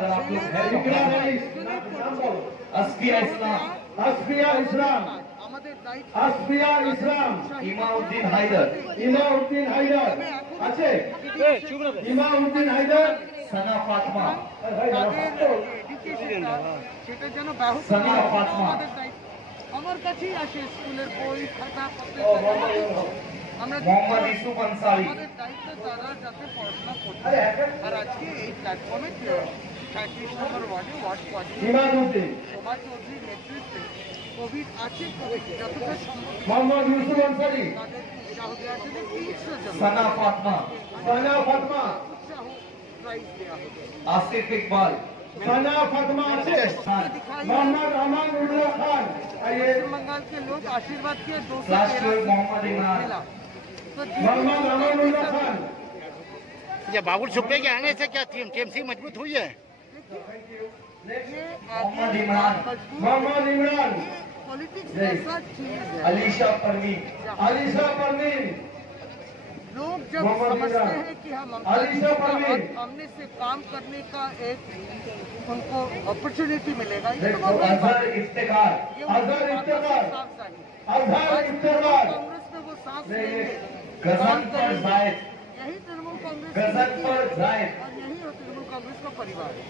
आप लोग अस्फिया इस्लाम, আসফিয়া ইসলাম, আমাদের দায়িত্ব আসফিয়া ইসলাম, इमाउद्दीन हायदर, ইমাউদ্দিন হায়দার আছে, ইমাউদ্দিন হায়দার, सना फातिमा, তাদের এডুকেশনটা সেটা যেন ব্যাহত না সামিয়া হয়, ফাতিমা। আমাদের দায়িত্ব। আমার কাছেই আসে স্কুলের বই খাতা পত্র, আমরা मोहम्मद यूसुफ अंसारी, আমাদের দায়িত্ব তারা যাতে পড়াশোনা করতে আর আজকে এই প্ল্যাটফর্মে ৩৭ নম্বর ওয়ার্ড কোয়ার্ডিনেটর ইমাদউদ্দিন, শোভা চৌধুরীর নেতৃত্বে কোভিড আছে, কোভিড যতটা সম্ভব মোহাম্মদ ইউসুফ আনসারি, তাদের উৎসাহ দেওয়ার জন্য ৩০০ জন सना फातिमा, সানা ফাতমা, উৎসাহ প্রাইজ দেওয়া হবে। आसिफ इकबाल, সানা ফাতমা আছে, মোহাম্মদ আমানুল্লাহ খান, आइए पश्चिम बंगाल के लोग आशीर्वाद के 213 राष्ट्रीय मोहम्मद इमरान, मिला। तो मोहम्मद amanuल्लाह खान, या बाबुल सुप्रिया के आने से क्या टीएमसी मजबूत हुई है? ये मोहम्मद इमरान, मोहम्मद इमरान, पॉलिटिक्स ऐसा चीज है, अलीशा परवीन, अलीशा परवीन, लोग जब मोहम्मद समझते इमरान, हैं कि हम अलीशा परवीन, सामने से काम करने का एक उनको अपॉर्चुनिटी मिलेगा, ये तो देखो बहुत बड़ी बात अजहर है। इफ्तिकार, ये अजहर उनकी बातों से इफ्तिकार, साफ जाहिर है। अजहर आज इफ्तिकार, कांग्रेस में वो सांस नहीं, लेंगे, गजन काम पर करेंगे। जायद, यही तृणमूल कांग्रेस गजन की पर नीति है जायद, और यही तृणमूल कांग्रेस का परिवार है।